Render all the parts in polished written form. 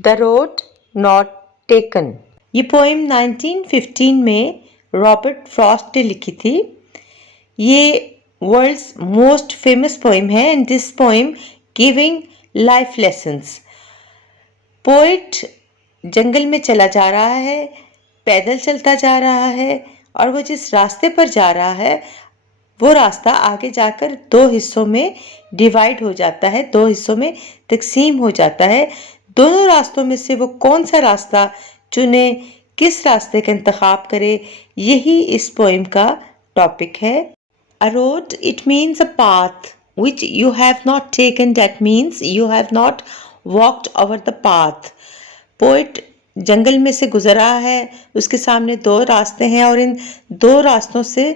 The Road Not Taken. ये poem 1915 में Robert Frost ने लिखी थी. ये वर्ल्ड्स मोस्ट फेमस पोइम है and this poem giving life lessons. Poet जंगल में चला जा रहा है, पैदल चलता जा रहा है और वो जिस रास्ते पर जा रहा है वो रास्ता आगे जाकर दो हिस्सों में डिवाइड हो जाता है, दो हिस्सों में तकसीम हो जाता है. दोनों रास्तों में से वो कौन सा रास्ता चुने, किस रास्ते का इंतखाब करे, यही इस पोइम का टॉपिक है. A road, it means a path which you have not taken, that means you have not walked over the path. Poet जंगल में से गुजर रहा है, उसके सामने दो रास्ते हैं और इन दो रास्तों से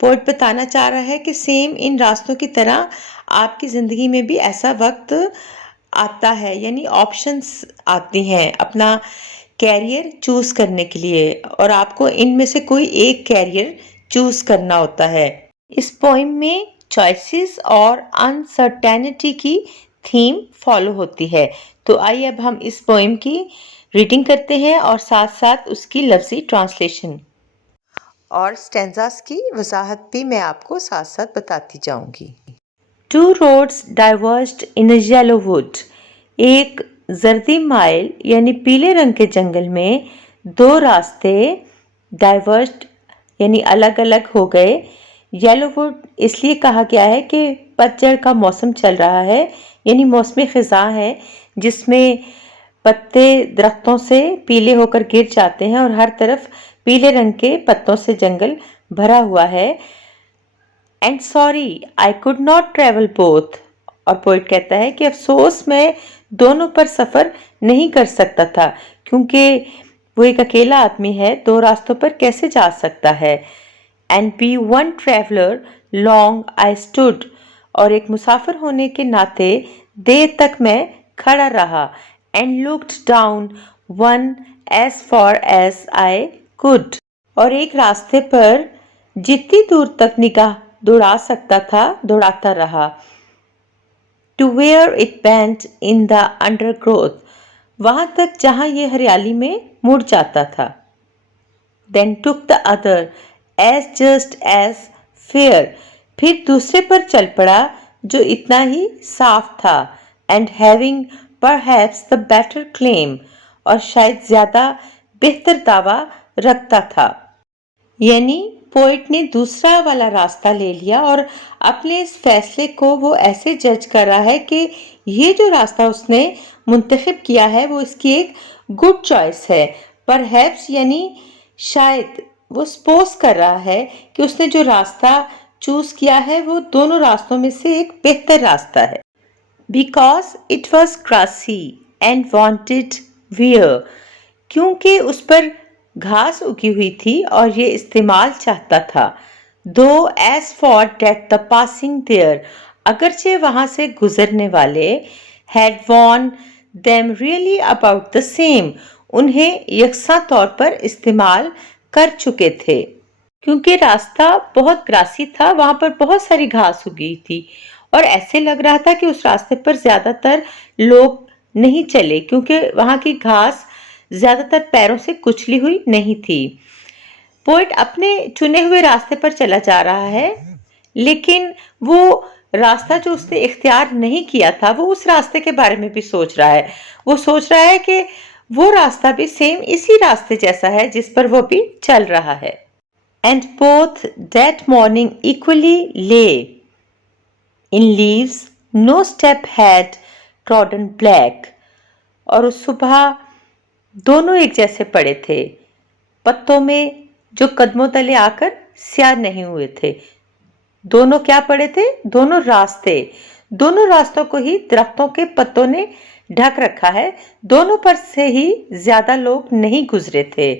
पोइट बताना चाह रहा है कि सेम इन रास्तों की तरह आपकी ज़िंदगी में भी ऐसा वक्त आता है, यानी ऑप्शंस आती हैं अपना कैरियर चूज़ करने के लिए और आपको इनमें से कोई एक कैरियर चूज़ करना होता है. इस पोइम में चॉइसेस और अनसर्टेनिटी की थीम फॉलो होती है. तो आइए अब हम इस पोइम की रीडिंग करते हैं और साथ साथ उसकी लफ्ज़ी ट्रांसलेशन और स्टैंजास की वजाहत भी मैं आपको साथ साथ बताती जाऊंगी. Two roads divorced in a yellow would. एक जर्दी माइल यानी पीले रंग के जंगल में दो रास्ते डाइवर्स्ड यानी अलग अलग हो गए. येलो वुड इसलिए कहा गया है कि पतझड़ का मौसम चल रहा है, यानी मौसमी ख़ज़ां है जिसमें पत्ते दरख्तों से पीले होकर गिर जाते हैं और हर तरफ पीले रंग के पत्तों से जंगल भरा हुआ है. And sorry I could not travel both. और पोइट कहता है कि अफसोस मैं दोनों पर सफ़र नहीं कर सकता था, क्योंकि वो एक अकेला आदमी है, दो रास्तों पर कैसे जा सकता है. And be one traveller long I stood. और एक मुसाफिर होने के नाते देर तक मैं खड़ा रहा. And looked down one as far as I could. और एक रास्ते पर जितनी दूर तक निगाह दौड़ा सकता था दौड़ाता रहा. To where it bent in the undergrowth. वहाँ तक जहाँ ये हरियाली में मुड़ जाता था. Then took the other as just as fair. फिर दूसरे पर चल पड़ा जो इतना ही साफ था. And having perhaps the better claim. और शायद ज़्यादा बेहतर दावा रखता था. यानी पोइट ने दूसरा वाला रास्ता ले लिया और अपने इस फैसले को वो ऐसे जज कर रहा है कि ये जो रास्ता उसने मुंतखब किया है वो इसकी एक गुड चॉइस है. परहैप्स यानी शायद वो सपोज कर रहा है कि उसने जो रास्ता चूज़ किया है वो दोनों रास्तों में से एक बेहतर रास्ता है. Because it was grassy and wanted wear. क्योंकि उस पर घास उगी हुई थी और ये इस्तेमाल चाहता था. Though as for that the passing there. अगरचे वहाँ से गुजरने वाले had worn them really about the same. उन्हें यकसा तौर पर इस्तेमाल कर चुके थे. क्योंकि रास्ता बहुत ग्रासी था, वहाँ पर बहुत सारी घास उगी थी और ऐसे लग रहा था कि उस रास्ते पर ज़्यादातर लोग नहीं चले, क्योंकि वहाँ की घास ज़्यादातर पैरों से कुचली हुई नहीं थी. पोइट अपने चुने हुए रास्ते पर चला जा रहा है, लेकिन वो रास्ता जो उसने इख्तियार नहीं किया था वो उस रास्ते के बारे में भी सोच रहा है. वो सोच रहा है कि वो रास्ता भी सेम इसी रास्ते जैसा है जिस पर वो भी चल रहा है. And both that morning equally lay in leaves no step had trodden black. और उस सुबह दोनों एक जैसे पड़े थे, पत्तों में जो कदमों तले आकर स्याह नहीं हुए थे. दोनों क्या पड़े थे? दोनों रास्ते. दोनों रास्तों को ही दरख्तों के पत्तों ने ढक रखा है. दोनों पर से ही ज्यादा लोग नहीं गुजरे थे,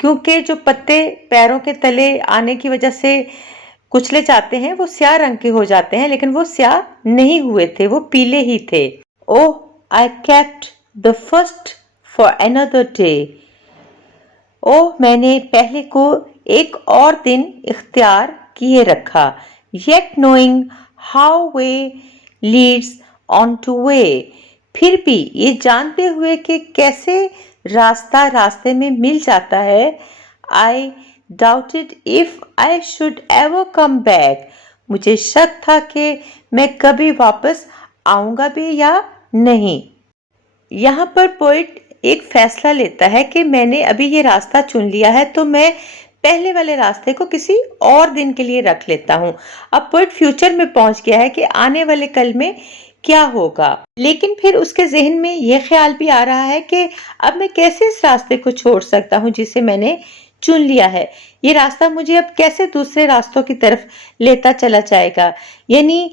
क्योंकि जो पत्ते पैरों के तले आने की वजह से कुचले जाते हैं वो स्याह रंग के हो जाते हैं, लेकिन वो स्याह नहीं हुए थे, वो पीले ही थे. Oh I kept the first for another day. Oh मैंने पहले को एक और दिन इख्तियार किए रखा. Yet knowing how way leads on to way. پھر بھی یہ جانتے ہوئے کہ کیسے راستہ راستے میں مل جاتا ہے، I doubted if I should ever come back. مجھے شک تھا کہ میں کبھی واپس آؤں گا بھی یا نہیں۔ یہاں پر پوئٹ ایک فیصلہ لیتا ہے کہ میں نے ابھی یہ راستہ چن لیا ہے تو میں پہلے والے راستے کو کسی اور دن کے لیے رکھ لیتا ہوں۔ اب پوئٹ فیوچر میں پہنچ گیا ہے کہ آنے والے کل میں کیا ہوگا، لیکن پھر اس کے ذہن میں یہ خیال بھی آ رہا ہے کہ اب میں کیسے اس راستے کو چھوڑ سکتا ہوں جسے میں نے چن لیا ہے، یہ راستہ مجھے اب کیسے دوسرے راستوں کی طرف لیتا چلا جائے گا، یعنی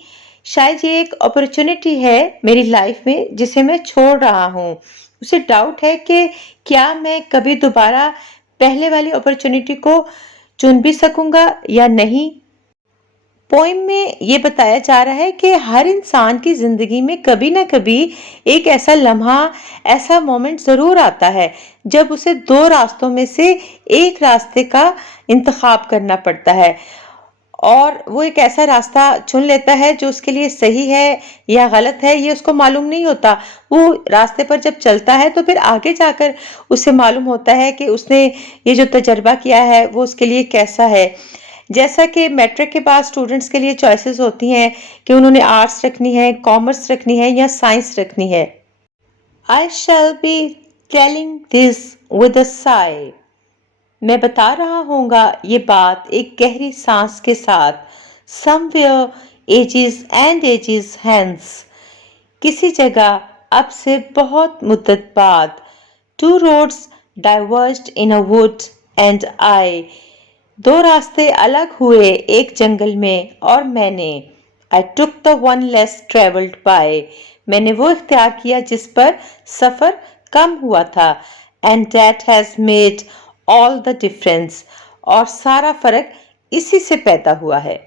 شاید یہ ایک اپرچونٹی ہے میری لائف میں جسے میں چھوڑ رہا ہوں۔ اسے ڈاؤٹ ہے کہ کیا میں کبھی دوبارہ پہلے والی اپرچونٹی کو چن بھی سکوں گا یا نہیں۔ پوئم میں یہ بتایا جا رہا ہے کہ ہر انسان کی زندگی میں کبھی نہ کبھی ایک ایسا لمحہ، ایسا مومنٹ ضرور آتا ہے جب اسے دو راستوں میں سے ایک راستے کا انتخاب کرنا پڑتا ہے، اور وہ ایک ایسا راستہ چن لیتا ہے جو اس کے لیے صحیح ہے یا غلط ہے یہ اس کو معلوم نہیں ہوتا۔ وہ راستے پر جب چلتا ہے تو پھر آگے جا کر اسے معلوم ہوتا ہے کہ اس نے یہ جو تجربہ کیا ہے وہ اس کے لیے کیسا ہے۔ جیسا کہ میٹرک کے بعد اسٹوڈنٹس کے لیے چوائسیز ہوتی ہیں کہ انہوں نے آرٹس رکھنی ہے، کامرس رکھنی ہے یا سائنس رکھنی ہے۔ I shall be telling this with a sigh. میں بتا رہا ہوں گا یہ بات ایک گہری سانس کے ساتھ۔ Somewhere ages and ages hence. کسی جگہ اب سے بہت مدت بعد۔ Two roads diverged in a wood and I. دو راستے الگ ہوئے ایک جنگل میں اور میں نے I took the one less traveled by. میں نے وہ اختیار کیا جس پر سفر کم ہوا تھا and that has made all the difference. اور سارا فرق اسی سے پیدا ہوا ہے۔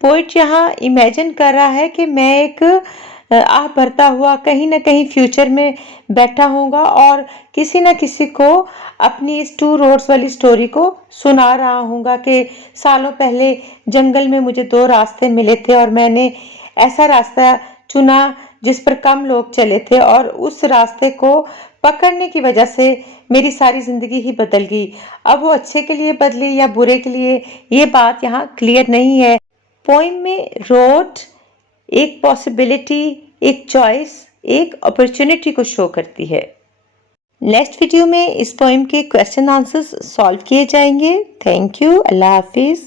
پوئٹ یہاں امیجن کر رہا ہے کہ میں ایک آہ بھرتا ہوا کہیں نہ کہیں فیوچر میں بیٹھا ہوں گا اور کسی نہ کسی کو اپنی اس ٹو روڈز والی سٹوری کو سنا رہا ہوں گا کہ سالوں پہلے جنگل میں مجھے دو راستے ملے تھے اور میں نے ایسا راستہ چنا جس پر کم لوگ چلے تھے، اور اس راستے کو پکڑنے کی وجہ سے میری ساری زندگی ہی بدل گئی۔ اب وہ اچھے کے لیے بدلی یا برے کے لیے یہ بات یہاں کلیئر نہیں ہے۔ پوئم میں روڈ ایک پاسبلٹی، ایک چوائس، ایک اپرچونٹی کو شو کرتی ہے۔ نیکسٹ ویڈیو میں اس پوئم کے کویسچن آنسرز سالو کیے جائیں گے۔ تھینک یو، اللہ حافظ۔